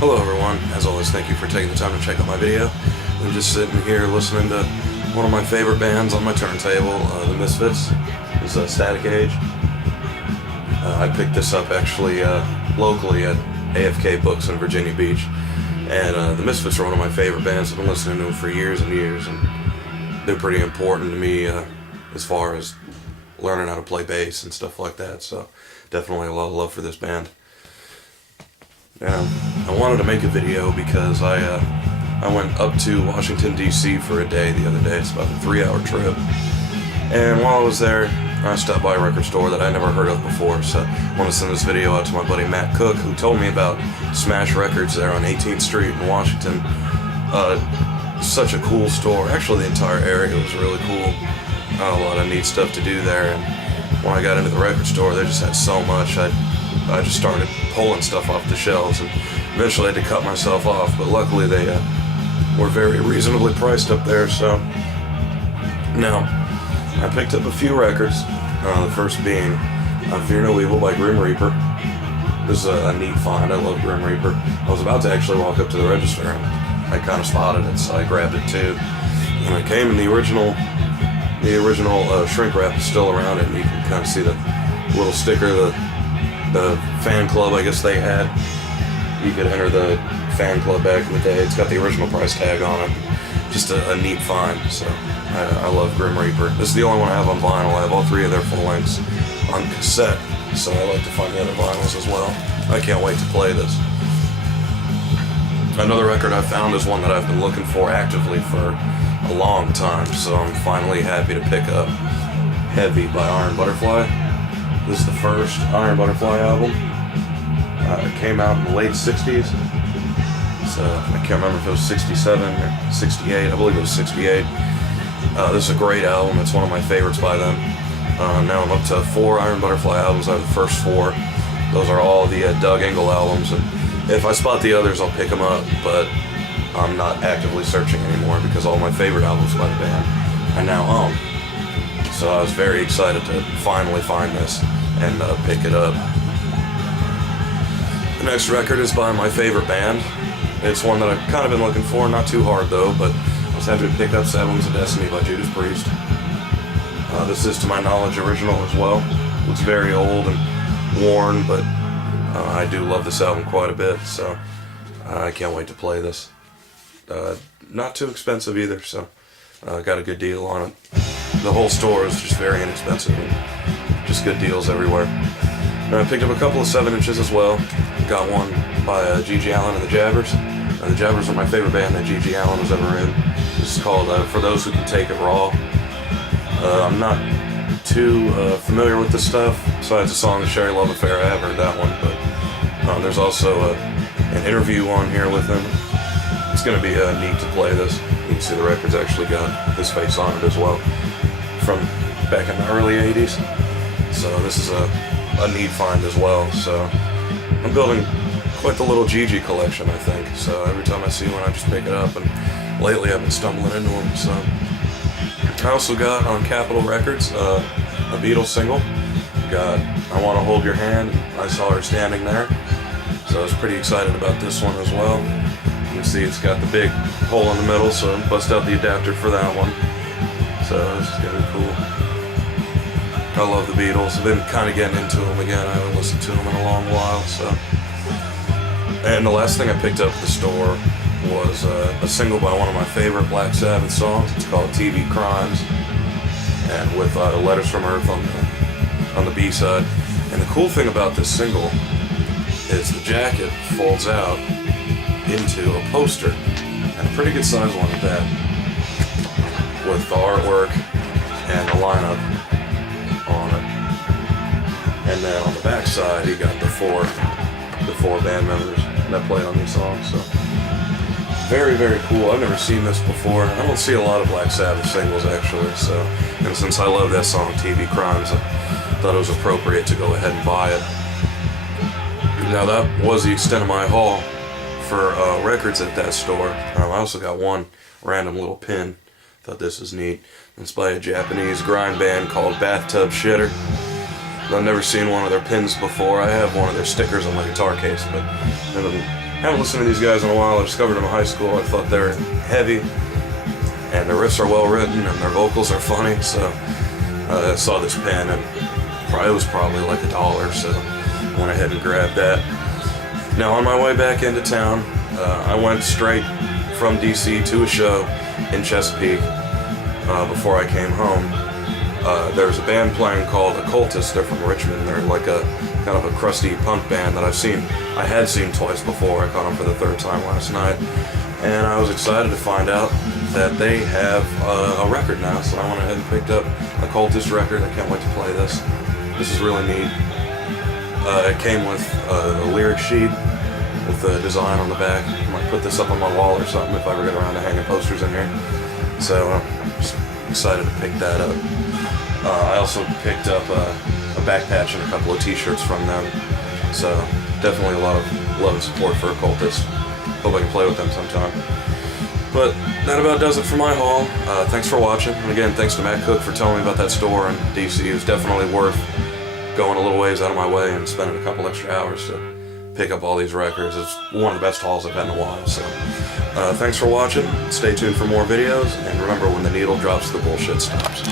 Hello everyone, as always thank you for taking the time to check out my video. I'm just sitting here listening to one of my favorite bands on my turntable, The Misfits. This is Static Age. I picked this up actually locally at AFK Books in Virginia Beach. And The Misfits are one of my favorite bands. I've been listening to them for years and years, and they're pretty important to me as far as learning how to play bass and stuff like that. So definitely a lot of love for this band. I wanted to make a video because I went up to Washington, D.C. for a day the other day. It's about a 3-hour trip. And while I was there, I stopped by a record store that I never heard of before. So I want to send this video out to my buddy Matt Cook, who told me about Smash Records there on 18th Street in Washington. Such a cool store. Actually, the entire area was really cool. A lot of neat stuff to do there. And when I got into the record store, they just had so much. I just started pulling stuff off the shelves, and eventually I had to cut myself off, but luckily they were very reasonably priced up there. So now I picked up a few records, the first being Fear No Evil by Grim Reaper. This is a neat find. I love Grim Reaper. I was about to actually walk up to the register and I kind of spotted it, so I grabbed it too. And it came in the original shrink wrap is still around it, and you can kind of see the little sticker, the fan club, I guess they had. You could enter the fan club back in the day. It's got the original price tag on it. Just a neat find. So I love Grim Reaper. This is the only one I have on vinyl. I have all 3 of their full lengths on cassette, so I like to find the other vinyls as well. I can't wait to play this. Another record I found is one that I've been looking for actively for a long time, so I'm finally happy to pick up Heavy by Iron Butterfly. This is the first Iron Butterfly album. It came out in the late 60s. So I can't remember if it was 67 or 68. I believe it was 68. This is a great album. It's one of my favorites by them. Now I'm up to 4 Iron Butterfly albums. I have the first 4. Those are all the Doug Engel albums. And if I spot the others, I'll pick them up. But I'm not actively searching anymore because all my favorite albums by the band I now own. So I was very excited to finally find this and pick it up. The next record is by my favorite band. It's one that I've kind of been looking for, not too hard though, but I was happy to pick up Seven Wings of Destiny by Judas Priest. This is, to my knowledge, original as well. Looks very old and worn, but I do love this album quite a bit, so I can't wait to play this. Not too expensive either, so got a good deal on it. The whole store is just very inexpensive and just good deals everywhere. And I picked up a couple of 7-inches as well. Got one by G.G. Allin and the Jabbers. The Jabbers are my favorite band that G.G. Allin was ever in. This is called For Those Who Can Take It Raw. I'm not too familiar with this stuff. Besides the song The Sherry Love Affair, I have heard that one. But there's also an interview on here with him. It's going to be neat to play this. You can see the record's actually got his face on it as well, from back in the early 80s. So this is a neat find as well. So I'm building quite the little Gigi collection, I think. So every time I see one, I just pick it up, and lately I've been stumbling into them. So I also got on Capitol Records a Beatles single. Got I Want to Hold Your Hand, I Saw Her Standing There. So I was pretty excited about this one as well. You can see it's got the big hole in the middle, so I bust out the adapter for that one. So this is going to be cool. I love the Beatles. I've been kind of getting into them again. I haven't listened to them in a long while. So, and the last thing I picked up at the store was a single by one of my favorite Black Sabbath songs. It's called TV Crimes, and with Letters from Earth on the B-side. And the cool thing about this single is the jacket folds out into a poster, and a pretty good size one at that, with the artwork and the lineup on it. And then on the back side, you got the four band members that played on these songs. So very, very cool. I've never seen this before. I don't see a lot of Black Sabbath singles actually. So, and since I love that song, TV Crimes, I thought it was appropriate to go ahead and buy it. Now that was the extent of my haul for records at that store. I also got one random little pin. Thought this was neat. It's by a Japanese grind band called Bathtub Shitter. I've never seen one of their pins before. I have one of their stickers on my guitar case, but I haven't listened to these guys in a while. I discovered them in high school. I thought they're heavy, and their riffs are well written, and their vocals are funny, so I saw this pin, and it was probably like $1, so I went ahead and grabbed that. Now, on my way back into town, I went straight from DC to a show in Chesapeake before I came home. There's a band playing called Occultist. They're from Richmond. They're like a kind of a crusty punk band that I had seen twice before. I caught them for the third time last night, and I was excited to find out that they have a record now, so I went ahead and picked up an Occultist record. I can't wait to play this. This is really neat. It came with a lyric sheet with the design on the back. I might put this up on my wall or something if I ever get around to hanging posters in here. So I'm just excited to pick that up. I also picked up a back patch and a couple of t-shirts from them. So definitely a lot of love and support for Occultist. Hope I can play with them sometime. But that about does it for my haul. Thanks for watching. And again, thanks to Matt Cook for telling me about that store in DC. It was definitely worth going a little ways out of my way and spending a couple extra hours to pick up all these records. It's one of the best hauls I've had in a while. So thanks for watching. Stay tuned for more videos. And remember, when the needle drops, the bullshit stops.